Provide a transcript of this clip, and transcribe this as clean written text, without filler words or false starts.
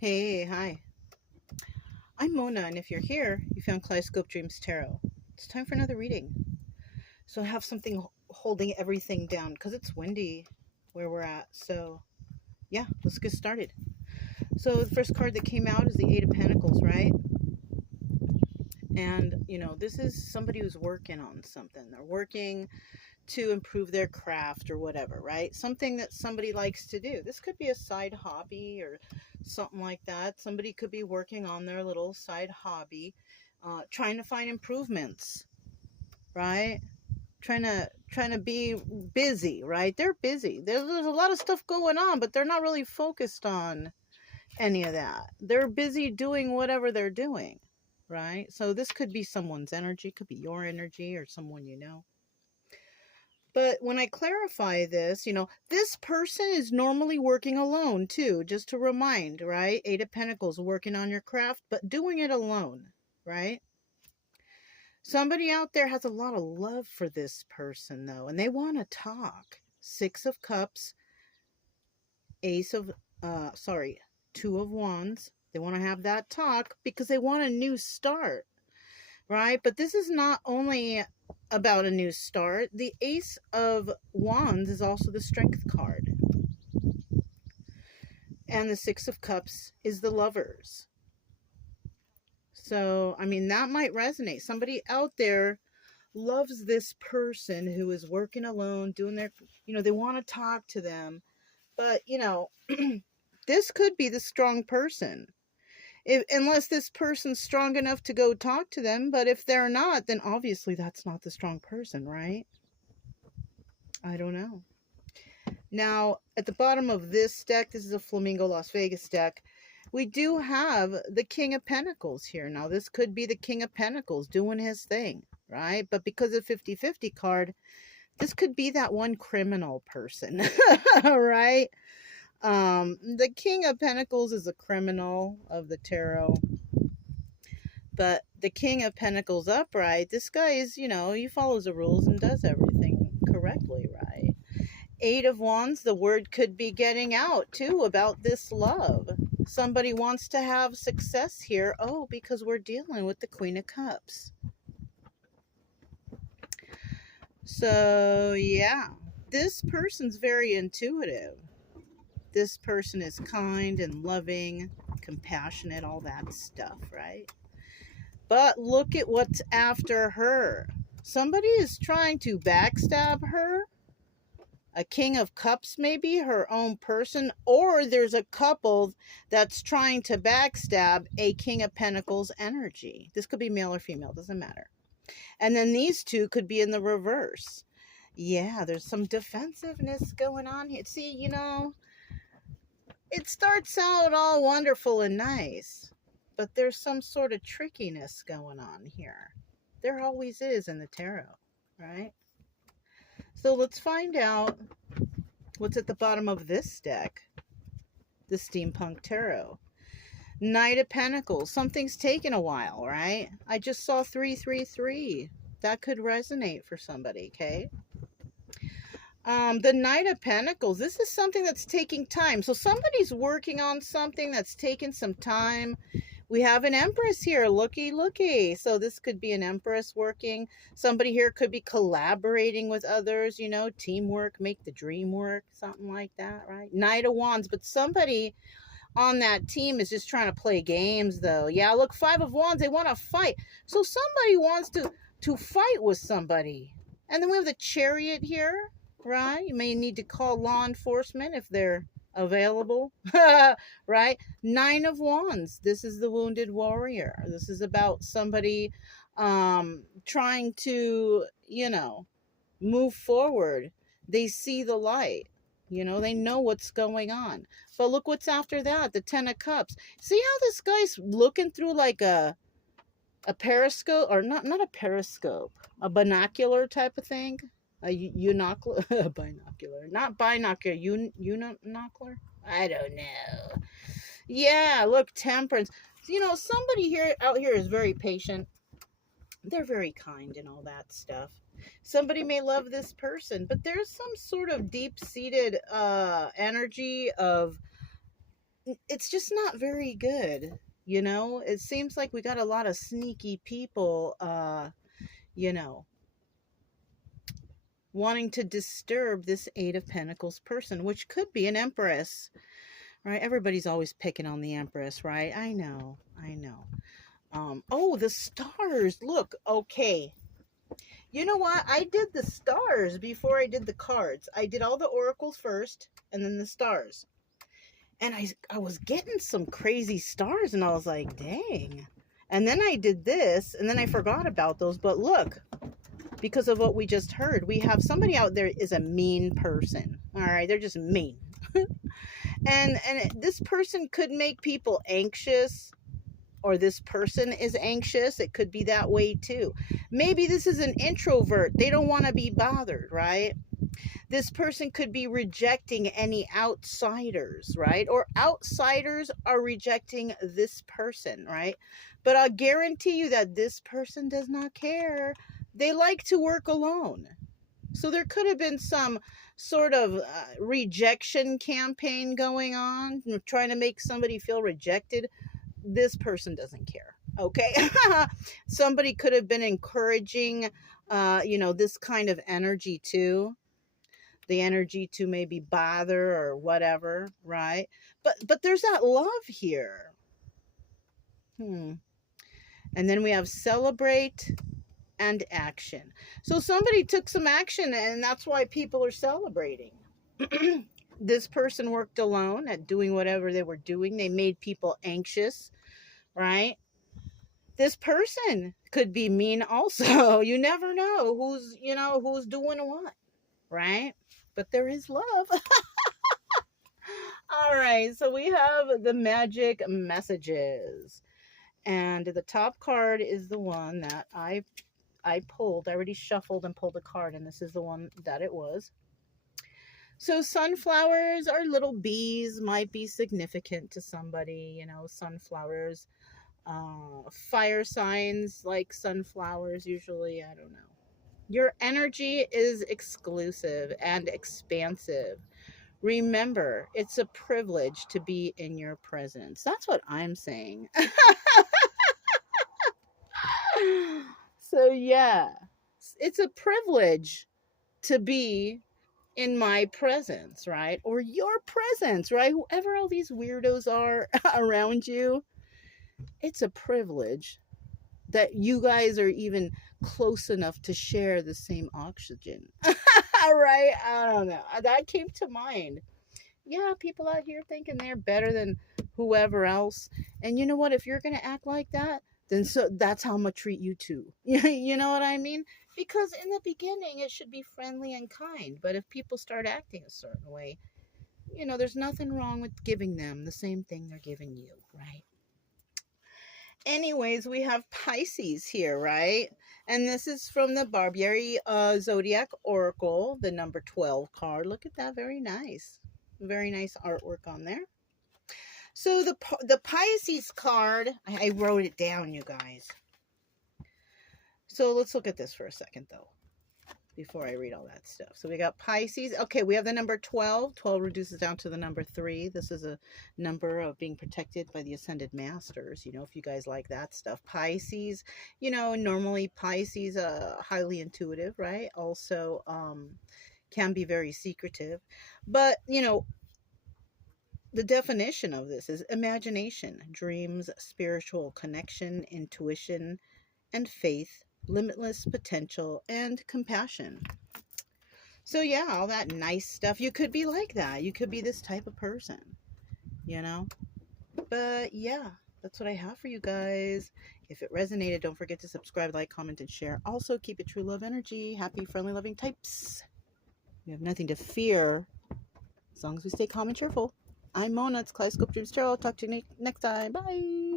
Hey, hi. I'm Mona, and if you're here, you found Kaleidoscope Dreams Tarot. It's time for another reading. So I have something holding everything down because it's windy where we're at. So, yeah, let's get started. So, the first card that came out is the Eight of Pentacles, right? And, this is somebody who's working on something. They're working to improve their craft or whatever, right? Something that somebody likes to do. This could be a side hobby or something like that. Somebody could be working on their little side hobby, trying to find improvements, right? Trying to be busy, right? They're busy. There's a lot of stuff going on, but they're not really focused on any of that. They're busy doing whatever they're doing, right? So this could be someone's energy, could be your energy or someone you know. But when I clarify this, this person is normally working alone too, just to remind, right? Eight of Pentacles, working on your craft, but doing it alone, right? Somebody out there has a lot of love for this person, though, and they want to talk. Six of Cups, Two of Wands. They want to have that talk because they want a new start, right? But this is not only about a new start. The Ace of Wands is also the Strength card. And the Six of Cups is the Lovers. So, that might resonate. Somebody out there loves this person who is working alone, doing their, they want to talk to them. But, this could be the strong person. Unless this person's strong enough to go talk to them. But if they're not, then obviously that's not the strong person, right? I don't know. Now, at the bottom of this deck, this is a Flamingo Las Vegas deck, we do have the King of Pentacles here. Now, this could be the King of Pentacles doing his thing, right? But because of 50-50 card, this could be that one criminal person, right? The King of Pentacles is a criminal of the tarot. But the King of Pentacles upright, this guy is, he follows the rules and does everything correctly, right? Eight of Wands, the word could be getting out too about this love. Somebody wants to have success here. Oh, because we're dealing with the Queen of Cups. So, yeah, this person's very intuitive. This person is kind and loving, compassionate, all that stuff, right? But look at what's after her. Somebody is trying to backstab her. A King of Cups, maybe her own person, or there's a couple that's trying to backstab a King of Pentacles energy. This could be male or female, doesn't matter. And then these two could be in the reverse. Yeah, there's some defensiveness going on here. See, it starts out all wonderful and nice, but there's some sort of trickiness going on here. There always is in the tarot, right? So let's find out what's at the bottom of this deck, the Steampunk Tarot. Knight of Pentacles. Something's taken a while, right? I just saw 333. That could resonate for somebody, okay? The Knight of Pentacles. This is something that's taking time. So somebody's working on something that's taking some time. We have an Empress here. Looky, looky. So this could be an Empress working. Somebody here could be collaborating with others, teamwork, make the dream work, something like that, right? Knight of Wands. But somebody on that team is just trying to play games, though. Yeah, look, Five of Wands. They want to fight. So somebody wants to fight with somebody. And then we have the Chariot here, right? You may need to call law enforcement if they're available, right? Nine of Wands. This is the Wounded Warrior. This is about somebody trying to, move forward. They see the light. They know what's going on. But look what's after that, the Ten of Cups. See how this guy's looking through like a periscope, or not a periscope, a binocular type of thing. A unocular, binocular, not binocular, unocular. I don't know. Yeah, look, Temperance. Somebody out here is very patient. They're very kind and all that stuff. Somebody may love this person, but there's some sort of deep-seated energy of it's just not very good. You know, it seems like we got a lot of sneaky people, you know, wanting to disturb this Eight of Pentacles person, which could be an Empress, right? Everybody's always picking on the Empress, right? I know, I know. Oh, the stars. Look, okay. You know what? I did the stars before I did the cards. I did all the oracles first and then the stars. And I was getting some crazy stars and I was like, dang. And then I did this and then I forgot about those. But look, because of what we just heard, we have somebody out there is a mean person. All right, they're just mean. and this person could make people anxious, or this person is anxious. It could be that way too. Maybe this is an introvert. They don't want to be bothered, right? This person could be rejecting any outsiders, right? Or outsiders are rejecting this person, right? But I'll guarantee you that this person does not care. They like to work alone. So there could have been some sort of rejection campaign going on, trying to make somebody feel rejected. This person doesn't care. Okay. Somebody could have been encouraging, this kind of energy too. The energy to maybe bother or whatever, right? But there's that love here. And then we have celebrate and action. So somebody took some action and that's why people are celebrating. This person worked alone at doing whatever they were doing. They made people anxious, right? This person could be mean also. You never know who's doing what, right? But there is love. All right, so we have the magic messages. And the top card is the one that I pulled. I already shuffled and pulled a card, and this is the one that it was. So sunflowers or little bees might be significant to somebody, sunflowers. Fire signs like sunflowers usually, I don't know. Your energy is exclusive and expansive. Remember, it's a privilege to be in your presence. That's what I'm saying. So yeah, it's a privilege to be in my presence, right? Or your presence, right? Whoever all these weirdos are around you, it's a privilege that you guys are even close enough to share the same oxygen. Right? I don't know. That came to mind. Yeah, people out here thinking they're better than whoever else. And you know what? If you're going to act like that, then so that's how I'm going to treat you too. You know what I mean? Because in the beginning, it should be friendly and kind. But if people start acting a certain way, there's nothing wrong with giving them the same thing they're giving you, right? Anyways, we have Pisces here, right? And this is from the Barbieri Zodiac Oracle, the number 12 card. Look at that. Very nice. Very nice artwork on there. So the Pisces card, I wrote it down, you guys. So let's look at this for a second, though, before I read all that stuff. So we got Pisces. Okay, we have the number 12. 12 reduces down to the number 3. This is a number of being protected by the Ascended Masters, if you guys like that stuff. Pisces, normally Pisces highly intuitive, right? Also can be very secretive. But, the definition of this is imagination, dreams, spiritual connection, intuition, and faith, limitless potential, and compassion. So yeah, all that nice stuff. You could be like that. You could be this type of person, But yeah, that's what I have for you guys. If it resonated, don't forget to subscribe, like, comment, and share. Also, keep it true love energy. Happy, friendly, loving types. We have nothing to fear as long as we stay calm and cheerful. I'm Mona. It's Kaleidoscope Dreams Tarot. Talk to you next time. Bye.